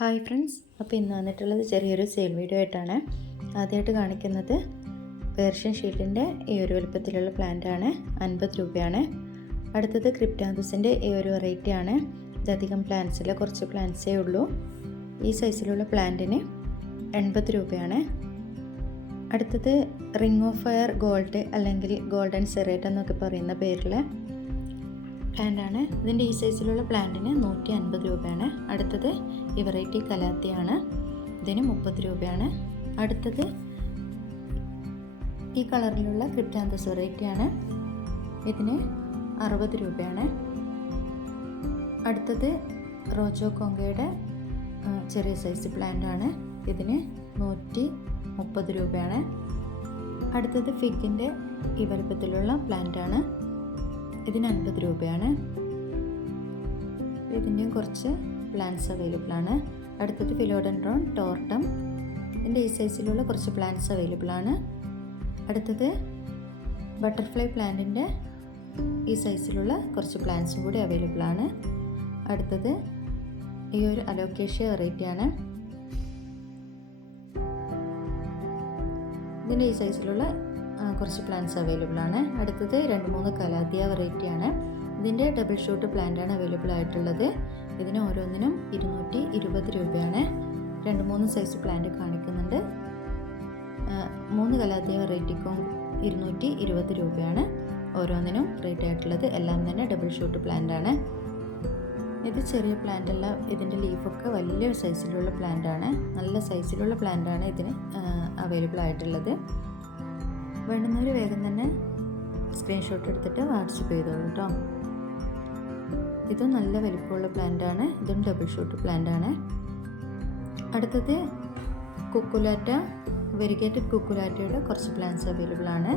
Hi friends. അപ്പോൾ ഇന്ന് വന്നിട്ടുള്ളത് ചെറിയൊരു സെയിൽ വീഡിയോ ആയിട്ടാണ്. ആദ്യമായിട്ട് കാണിക്കുന്നത് പേർഷ്യൻ ഷീറ്റിന്റെ ഈ ഒരു വലുപ്പത്തിലുള്ള പ്ലാന്റ് ആണ്. അൻപത് രൂപയാണ്. അടുത്തത് ക്രിപ്റ്റാന്തസിന്റെ ഈ ഒരു വെറൈറ്റി ആണ്. ഇതധികം പ്ലാന്റ്സില്ല കുറച്ച് പ്ലാന്റ്സേ ഉള്ളൂ. ഈ സൈസിലുള്ള പ്ലാന്റിന് എൺപത് രൂപയാണ്. അടുത്തത് റിംഗ് ഓഫ് ഫയർ ഗോൾഡ് അല്ലെങ്കിൽ ഗോൾഡൻ സെറേറ്റ് എന്നൊക്കെ പറയുന്ന പേരിൽ പ്ലാന്റ് ആണ് ഇതിന്റെ ഈ സൈസിലുള്ള പ്ലാന്റിന് നൂറ്റി അൻപത് രൂപയാണ്. അടുത്തത് ഈ വെറൈറ്റി കലാത്തിയാണ്. ഇതിന് മുപ്പത് രൂപയാണ്. അടുത്തത് ഈ കളറിലുള്ള ക്രിപ്റ്റാന്തസ് വെറൈറ്റിയാണ്. ഇതിന് അറുപത് രൂപയാണ്. അടുത്തത് റോജോ കോങ്കയുടെ ചെറിയ സൈസ് പ്ലാന്റ് ആണ് ഇതിന് നൂറ്റി മുപ്പത് രൂപയാണ്. അടുത്തത് ഫിഗിന്റെ ഈ വലുപ്പത്തിലുള്ള പ്ലാന്റ് ആണ് ഇതിന് അൻപത് രൂപയാണ്. ഇതിന്റെയും കുറച്ച് പ്ലാന്റ്സ് അവൈലബിൾ ആണ്. അടുത്തത് ഫിലോഡൻഡ്രോൺ ടോർട്ടം ഇതിന്റെ ഈ സൈസിലുള്ള കുറച്ച് പ്ലാന്റ്സ് അവൈലബിൾ ആണ്. അടുത്തത് ബട്ടർഫ്ലൈ പ്ലാന്റിന്റെ ഈ സൈസിലുള്ള കുറച്ച് പ്ലാന്റ്സും കൂടി അവൈലബിൾ ആണ്. അടുത്തത് ഈ ഒരു അലോക്കേഷ്യ വെറൈറ്റിയാണ് ഇതിന്റെ ഈ സൈസിലുള്ള കുറച്ച് പ്ലാന്റ്സ് അവൈലബിൾ ആണ്. അടുത്തത് രണ്ട് മൂന്ന് കലാത്തിയ വെറൈറ്റി ആണ്. ഇതിന്റെ ഡബിൾ ഷൂട്ട് പ്ലാന്റ് ആണ് അവൈലബിൾ ആയിട്ടുള്ളത്. ഇതിന് ഓരോന്നിനും ഇരുന്നൂറ്റി ഇരുപത് രൂപയാണ്. രണ്ട് മൂന്ന് സൈസ് പ്ലാന്റ് കാണിക്കുന്നുണ്ട്. മൂന്ന് കലാത്തിയ വെറൈറ്റിക്കും ഇരുന്നൂറ്റി ഇരുപത് രൂപയാണ് ഓരോന്നിനും റേറ്റ് ആയിട്ടുള്ളത്. എല്ലാം തന്നെ ഡബിൾ ഷൂട്ട് പ്ലാന്റ് ആണ്. ഇത് ചെറിയ പ്ലാന്റ് അല്ല ഇതിന്റെ ലീഫൊക്കെ വലിയ സൈസിലുള്ള പ്ലാന്റ് ആണ്. നല്ല സൈസിലുള്ള പ്ലാന്റ് ആണ് ഇതിന് അവൈലബിൾ ആയിട്ടുള്ളത്. വേണ്ടുന്നവർ വേഗം തന്നെ സ്ക്രീൻഷോട്ട് എടുത്തിട്ട് വാട്സപ്പ് ചെയ്തോളൂ കേട്ടോ ഇതും നല്ല വലിപ്പമുള്ള പ്ലാന്റ് ആണ്. ഇതും ഡബിൾ ഷൂട്ട് പ്ലാന്റ് ആണ്. അടുത്തത് കുക്കുലാറ്റ വെരിഗേറ്റഡ് കുക്കുലാറ്റയുടെ കുറച്ച് പ്ലാന്റ്സ് അവൈലബിൾ ആണ്.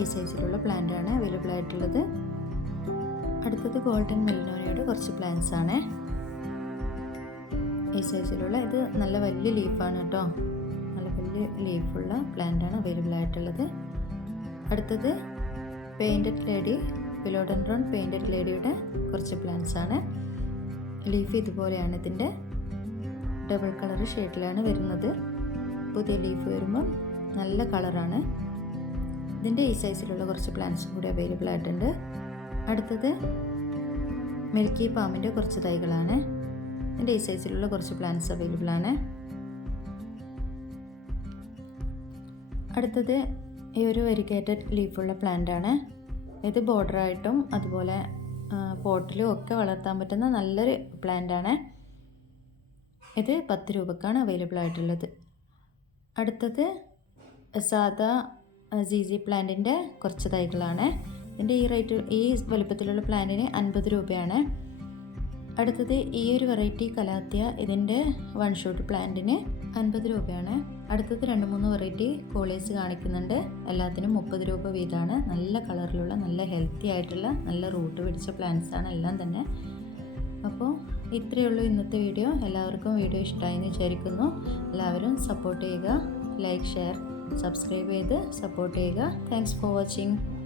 ഈ സൈസിലുള്ള പ്ലാന്റ് ആണ് അവൈലബിൾ ആയിട്ടുള്ളത്. അടുത്തത് ഗോൾഡൻ മെലിനോയുടെ കുറച്ച് പ്ലാന്റ്സ് ആണ്. ഈ സൈസിലുള്ള ഇത് നല്ല വലിയ ലീഫാണ് കേട്ടോ വലിയ ലീഫുള്ള പ്ലാന്റ് ആണ് അവൈലബിൾ ആയിട്ടുള്ളത്. അടുത്തത് പെയിന്റഡ് ലേഡി ഫിലോഡൻഡ്രോൺ പെയിന്റഡ് ലേഡിയുടെ കുറച്ച് പ്ലാന്റ്സ് ആണ്. ലീഫ് ഇതുപോലെയാണ് ഇതിന്റെ ഡബിൾ കളർ ഷെയ്ഡിലാണ് വരുന്നത്. പുതിയ ലീഫ് വരുമ്പം നല്ല കളറാണ് ഇതിന്റെ ഈ സൈസിലുള്ള കുറച്ച് പ്ലാന്റ്സും കൂടി അവൈലബിൾ ആയിട്ടുണ്ട്. അടുത്തത് മിൽക്കി പാമ്പിന്റെ കുറച്ച് തൈകളാണ്. ഇതിന്റെ ഈ സൈസിലുള്ള കുറച്ച് പ്ലാന്റ്സ് അവൈലബിൾ ആണ്. അടുത്തത് ഈ ഒരു വെരിഗേറ്റഡ് ലീഫുള്ള പ്ലാന്റ് ആണ് ഇത് ബോർഡറായിട്ടും അതുപോലെ പോട്ടിലും ഒക്കെ വളർത്താൻ പറ്റുന്ന നല്ലൊരു പ്ലാന്റ് ആണ് ഇത് പത്ത് രൂപക്കാണ് അവൈലബിൾ ആയിട്ടുള്ളത്. അടുത്തത് സാദാ സി ജി പ്ലാന്റിന്റെ കുറച്ച് തൈകളാണ്. ഇതിന്റെ ഈ റേറ്റ് ഈ വലുപ്പത്തിലുള്ള പ്ലാന്റിന് അൻപത് രൂപയാണ്. അടുത്തത് ഈ ഒരു വെറൈറ്റി കലാത്തിയ ഇതിന്റെ വൺ ഷോട്ട് പ്ലാന്റിന് അൻപത് രൂപയാണ്. അടുത്തത് രണ്ട് മൂന്ന് വെറൈറ്റി കോളേജ് കാണിക്കുന്നുണ്ട്. എല്ലാത്തിനും മുപ്പത് രൂപ വീതമാണ്. നല്ല കളറിലുള്ള നല്ല ഹെൽത്തി ആയിട്ടുള്ള നല്ല റൂട്ട് പിടിച്ച പ്ലാന്റ്സ് ആണ് എല്ലാം തന്നെ. അപ്പോൾ ഇത്രയേ ഉള്ളൂ ഇന്നത്തെ വീഡിയോ. എല്ലാവർക്കും വീഡിയോ ഇഷ്ടമായി എന്ന് വിചാരിക്കുന്നു. എല്ലാവരും സപ്പോർട്ട് ചെയ്യുക. ലൈക്ക് ഷെയർ സബ്സ്ക്രൈബ് ചെയ്ത് സപ്പോർട്ട് ചെയ്യുക. Thanks for watching